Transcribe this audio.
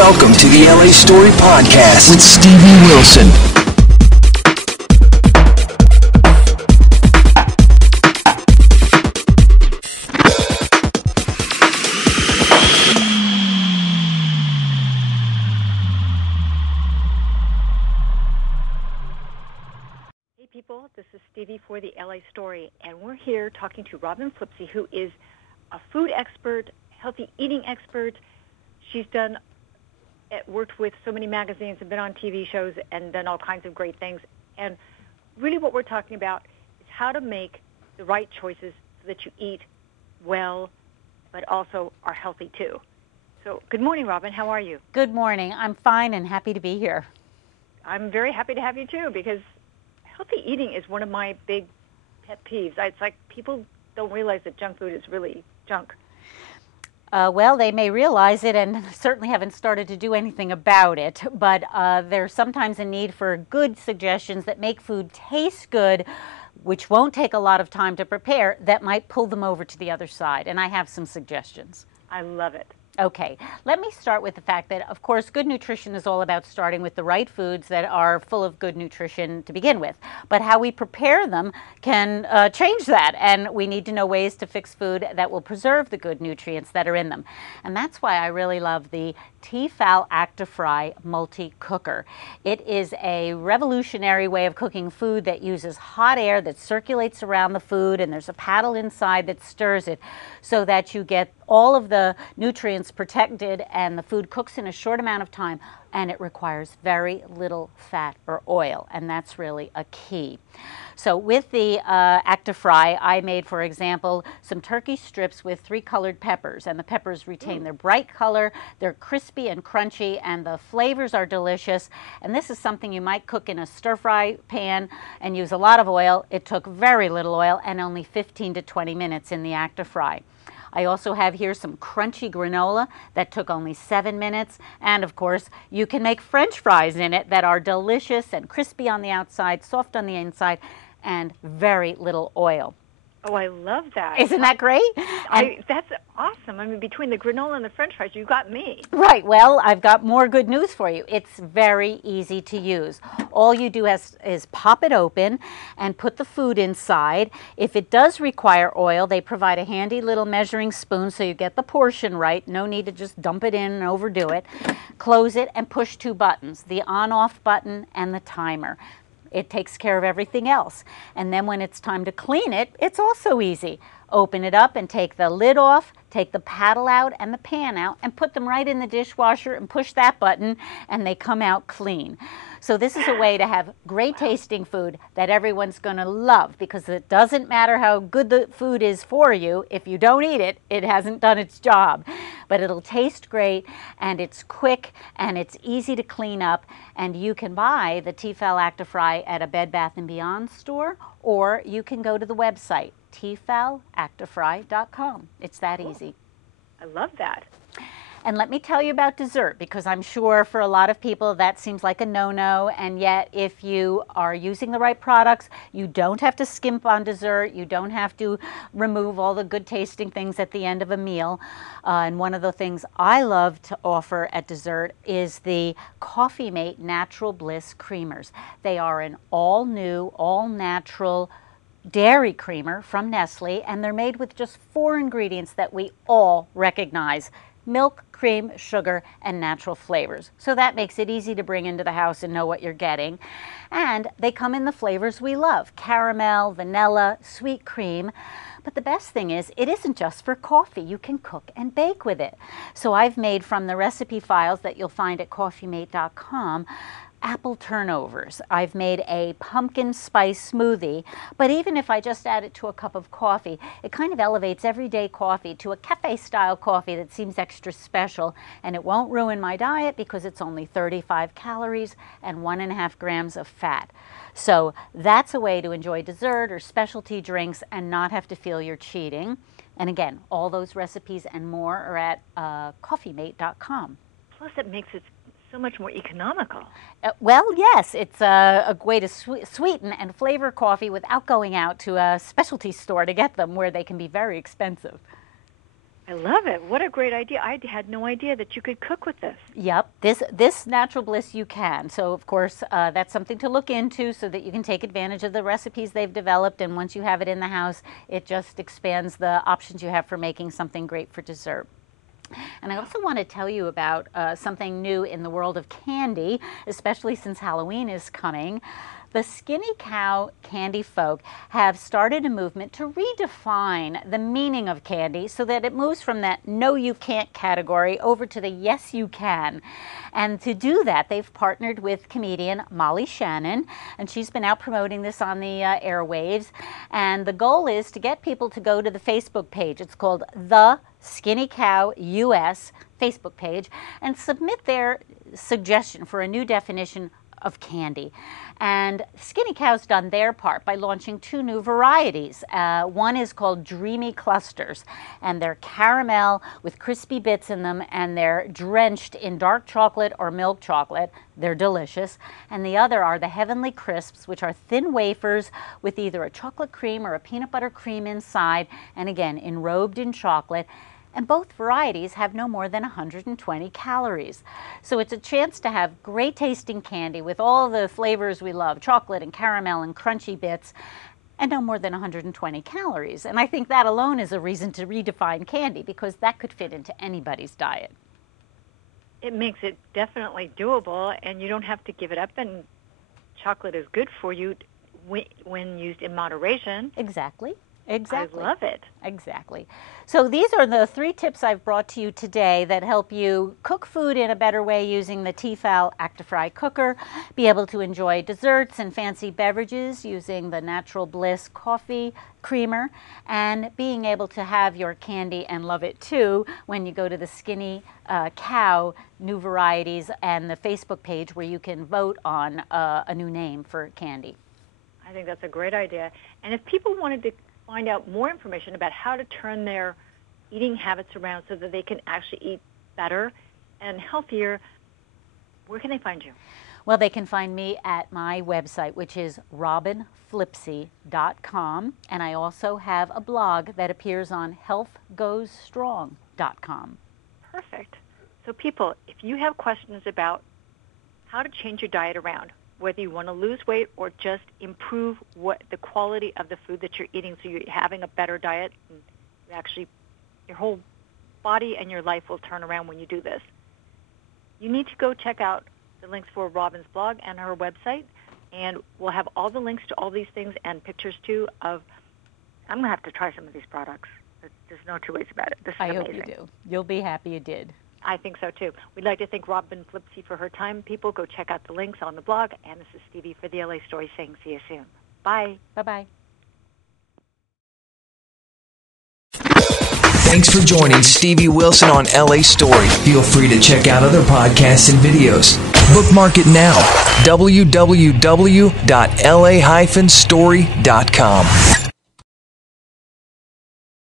Welcome to the LA Story Podcast with Stevie Wilson. Hey people, this is Stevie for the LA Story, and we're here talking to Robyn Flipse, who is a food expert, healthy eating expert. She's worked with so many magazines and been on TV shows and done all kinds of great things. And really what we're talking about is how to make the right choices so that you eat well, but also are healthy too. So good morning, Robyn. How are you? Good morning. I'm fine and happy to be here. I'm very happy to have you too, because healthy eating is one of my big pet peeves. It's like people don't realize that junk food is really junk. Well, they may realize it and certainly haven't started to do anything about it, but there's sometimes a need for good suggestions that make food taste good, which won't take a lot of time to prepare, that might pull them over to the other side. And I have some suggestions. I love it. Okay, let me start with the fact that, of course, good nutrition is all about starting with the right foods that are full of good nutrition to begin with. But how we prepare them can change that, and we need to know ways to fix food that will preserve the good nutrients that are in them. And that's why I really love the TFal ActiFry multi-cooker. It is a revolutionary way of cooking food that uses hot air that circulates around the food, and there's a paddle inside that stirs it so that you get all of the nutrients protected and the food cooks in a short amount of time, and it requires very little fat or oil, and that's really a key. So with the ActiFry, I made, for example, some turkey strips with 3 colored peppers, and the peppers retain their bright color, they're crispy and crunchy, and the flavors are delicious. And this is something you might cook in a stir-fry pan and use a lot of oil. It took very little oil and only 15 to 20 minutes in the ActiFry. I also have here some crunchy granola that took only 7 minutes. And of course, you can make French fries in it that are delicious and crispy on the outside, soft on the inside, and very little oil. Oh, I love that. Isn't that great? That's awesome. I mean, between the granola and the French fries, you got me. Right. Well, I've got more good news for you. It's very easy to use. All you do is pop it open and put the food inside. If it does require oil, they provide a handy little measuring spoon so you get the portion right. No need to just dump it in and overdo it. Close it and push 2 buttons, the on-off button and the timer. It takes care of everything else. And then when it's time to clean it, it's also easy. Open it up and take the lid off, take the paddle out and the pan out, and put them right in the dishwasher and push that button, and they come out clean. So this is a way to have great tasting food that everyone's going to love, because it doesn't matter how good the food is for you. If you don't eat it, it hasn't done its job. But it'll taste great, and it's quick, and it's easy to clean up, and you can buy the TFal ActiFry at a Bed Bath & Beyond store, or you can go to the website, tfalactifry.com. It's that easy. I love that. And let me tell you about dessert, because I'm sure for a lot of people that seems like a no-no, and yet if you are using the right products, you don't have to skimp on dessert, you don't have to remove all the good tasting things at the end of a meal. And one of the things I love to offer at dessert is the Coffeemate Natural Bliss Creamers. They are an all-new, all-natural dairy creamer from Nestle, and they're made with just 4 ingredients that we all recognize: milk, cream, sugar, and natural flavors. So that makes it easy to bring into the house and know what you're getting. And they come in the flavors we love: caramel, vanilla, sweet cream. But the best thing is, it isn't just for coffee. You can cook and bake with it. So I've made, from the recipe files that you'll find at coffeemate.com, apple turnovers. I've made a pumpkin spice smoothie, but even if I just add it to a cup of coffee, it kind of elevates everyday coffee to a cafe-style coffee that seems extra special, and it won't ruin my diet because it's only 35 calories and 1.5 grams of fat. So that's a way to enjoy dessert or specialty drinks and not have to feel you're cheating. And again, all those recipes and more are at coffeemate.com. Plus, it makes it so much more economical. Well, yes, it's a way to sweeten and flavor coffee without going out to a specialty store to get them, where they can be very expensive. I love it. What a great idea. I had no idea that you could cook with this. Yep, this Natural Bliss you can. So of course that's something to look into so that you can take advantage of the recipes they've developed, and once you have it in the house, it just expands the options you have for making something great for dessert. And I also want to tell you about something new in the world of candy, especially since Halloween is coming. The Skinny Cow candy folk have started a movement to redefine the meaning of candy so that it moves from that no you can't category over to the yes you can. And to do that, they've partnered with comedian Molly Shannon, and she's been out promoting this on the airwaves. And the goal is to get people to go to the Facebook page. It's called The Skinny Cow US Facebook page, and submit their suggestion for a new definition of candy. And Skinny Cow's done their part by launching 2 new varieties. One is called Dreamy Clusters, and they're caramel with crispy bits in them, and they're drenched in dark chocolate or milk chocolate. They're delicious. And the other are the Heavenly Crisps, which are thin wafers with either a chocolate cream or a peanut butter cream inside, and again, enrobed in chocolate. And both varieties have no more than 120 calories. So it's a chance to have great tasting candy with all the flavors we love, chocolate and caramel and crunchy bits, and no more than 120 calories. And I think that alone is a reason to redefine candy, because that could fit into anybody's diet. It makes it definitely doable, and you don't have to give it up, and chocolate is good for you when used in moderation. Exactly. Exactly. I love it. Exactly. So these are the 3 tips I've brought to you today that help you cook food in a better way using the TFal Actifry cooker, be able to enjoy desserts and fancy beverages using the Natural Bliss coffee creamer, and being able to have your candy and love it too when you go to the Skinny Cow new varieties and the Facebook page where you can vote on a new name for candy. I think that's a great idea. And if people wanted to find out more information about how to turn their eating habits around so that they can actually eat better and healthier, where can they find you? Well, they can find me at my website, which is robynflipse.com, and I also have a blog that appears on healthgoesstrong.com. Perfect. So people, if you have questions about how to change your diet around, whether you want to lose weight or just improve the quality of the food that you're eating so you're having a better diet, and actually your whole body and your life will turn around when you do this. You need to go check out the links for Robyn's blog and her website, and we'll have all the links to all these things and pictures too of, I'm going to have to try some of these products. There's no 2 ways about it. This is amazing. I hope you do. You'll be happy you did. I think so, too. We'd like to thank Robyn Flipse for her time. People, go check out the links on the blog. And this is Stevie for the LA Story saying see you soon. Bye. Bye-bye. Thanks for joining Stevie Wilson on LA Story. Feel free to check out other podcasts and videos. Bookmark it now. www.la-story.com